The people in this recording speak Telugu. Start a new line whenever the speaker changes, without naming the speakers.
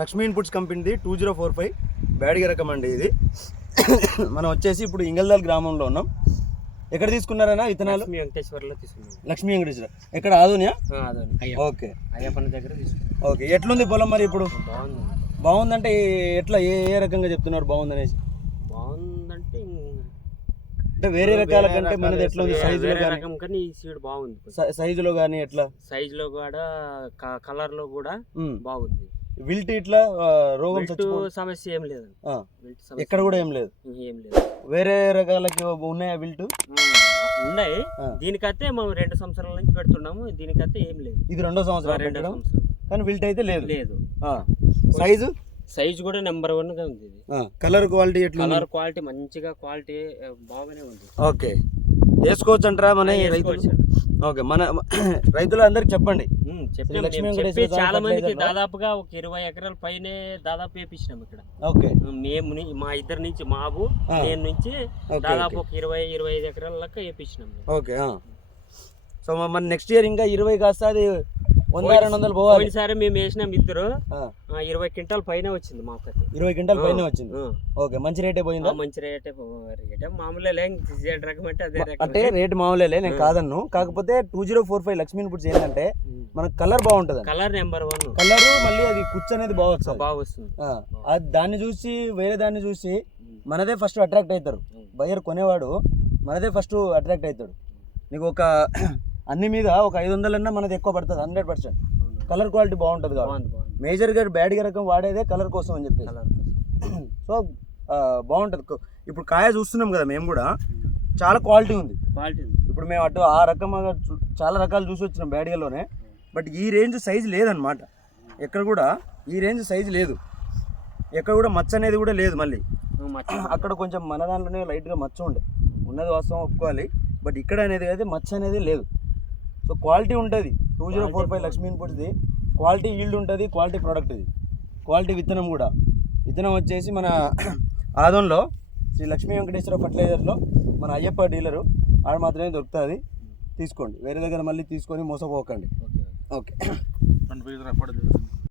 లక్ష్మీ ఇన్పుట్స్ కంపెనీది two zero four five Byadgi రకం అండి ఇది. మనం వచ్చేసి ఇప్పుడు ఇంగల్దాల్ గ్రామంలో ఉన్నాం. ఎక్కడ తీసుకున్నారన్నా విత్తనాలు?
లక్ష్మీ వెంకటేశ్వర్లో తీసుకున్నాం.
లక్ష్మీ వెంకటేశ్వర. ఎక్కడ? ఆదునియా? ఓకే.
అయ్యప్పన దగ్గర
ఓకే. ఎట్లుంది పొలం మరి ఇప్పుడు?
బాగుంది.
బాగుందంటే ఎట్లా? ఏ ఏ రకంగా చెప్తున్నారు బాగుందనేసి? అంటే వేరే రకాల కంటే మనది ఎట్లా ఉంది? సైజులో
రకం కానీ ఈ సీడ్ బాగుంది.
సైజులో కానీ ఎట్లా?
సైజ్లో కూడా కలర్లో కూడా. బాగుంది.
విల్ట్ ఇట్లా రోగం
సమస్య ఏం లేదు.
ఎక్కడ కూడా ఏం లేదు.
ఏం లేదు.
వేరే రకాలకి ఉన్నాయా విల్ట్
ఉన్నాయి. దీనికైతే మనం రెండు సంవత్సరాల నుంచి పెడుతున్నాము. దీనికైతే ఏం లేదు.
ఇది రెండో సంవత్సరం
రెండో సంవత్సరం.
కానీ విల్ట్ అయితే లేదు.
లేదు.
సైజు
సైజ్ కూడా నెంబర్ వన్గా ఉంది ఇది
కలర్ క్వాలిటీ ఎట్లా
కలర్ క్వాలిటీ మంచిగా క్వాలిటీ బాగానే ఉంది
ఓకే వేసుకోవచ్చు అంటారా మన రైతులు. ఓకే మన రైతులు అందరికి చెప్పండి
చెప్పి చాలా మందికి? దాదాపుగా ఒక ఇరవై ఎకరాల పైనే దాదాపు వేపించినాం ఇక్కడ
ఓకే
మేము మా ఇద్దరి నుంచి మాబు. నేను నుంచి దాదాపు. ఒక ఇరవై ఇరవై ఐదు ఎకరాల లెక్క వేపించినాం.
ఓకే. సో మన నెక్స్ట్ ఇయర్ ఇంకా ఇరవై కాస్త అది వంద రెండు వందలు పోవాలి
మేము వేసినాం ఇద్దరు. ఇరవై క్వింటాల్ పైన వచ్చింది మాకు.
ఇరవై క్వింటాల్ పైన వచ్చింది. ఓకే మంచి రేటే పోయిందా?
మంచి రేటే రేటే మామూలే రకం అంటే అదే
అంటే రేట్ మామూలేలే నేను కాదన్ను. కాకపోతే two zero four five Lakshmi inputs ఏంటంటే మనకు కలర్ బాగుంటుంది
కలర్ నెంబర్ వన్.
కలర్ మళ్ళీ అది కుచ్చు అనేది బాగా
బాగా వస్తుంది.
దాన్ని చూసి వేరే దాన్ని చూసి మనదే ఫస్ట్ అట్రాక్ట్ అవుతారు. బయర్ కొనేవాడు మనదే ఫస్ట్ అట్రాక్ట్ అవుతాడు. నీకు ఒక అన్ని మీద ఒక ఐదు వందలన్నా మనది ఎక్కువ పడుతుంది హండ్రెడ్ పర్సెంట్. కలర్ క్వాలిటీ బాగుంటుంది కాబట్టి. మేజర్గా బ్యాడ్గా రకం వాడేదే కలర్ కోసం అని
కలర్
సో బాగుంటుంది. ఇప్పుడు కాయ చూస్తున్నాం కదా మేము కూడా చాలా క్వాలిటీ ఉంది.
క్వాలిటీ ఉంది.
ఇప్పుడు మేము అటు ఆ రకంగా చాలా రకాలు చూసి వచ్చినాం బ్యాడ్గాలోనే బట్ ఈ రేంజ్ సైజ్ లేదనమాట ఎక్కడ కూడా ఈ రేంజ్ సైజ్ లేదు. ఎక్కడ కూడా మచ్చ అనేది కూడా లేదు మళ్ళీ. అక్కడ కొంచెం మన దాంట్లోనే లైట్గా మచ్చ ఉండే. ఉన్నది వాస్తవం ఒప్పుకోవాలి. బట్ ఇక్కడ అనేది అయితే మచ్చ అనేది లేదు. సో క్వాలిటీ ఉంటుంది. Two zero four five Lakshmi ఇన్పుట్స్ది. Quality yield ఉంటుంది క్వాలిటీ ప్రోడక్ట్ ఇది క్వాలిటీ విత్తనం కూడా. విత్తనం వచ్చేసి మన ఆదంలో శ్రీ లక్ష్మీ వెంకటేశ్వర ఫర్టిలైజర్లో మన అయ్యప్ప డీలరు ఆడ మాత్రమే దొరుకుతుంది. తీసుకోండి. వేరే దగ్గర మళ్ళీ తీసుకొని మోసపోకండి.
ఓకే.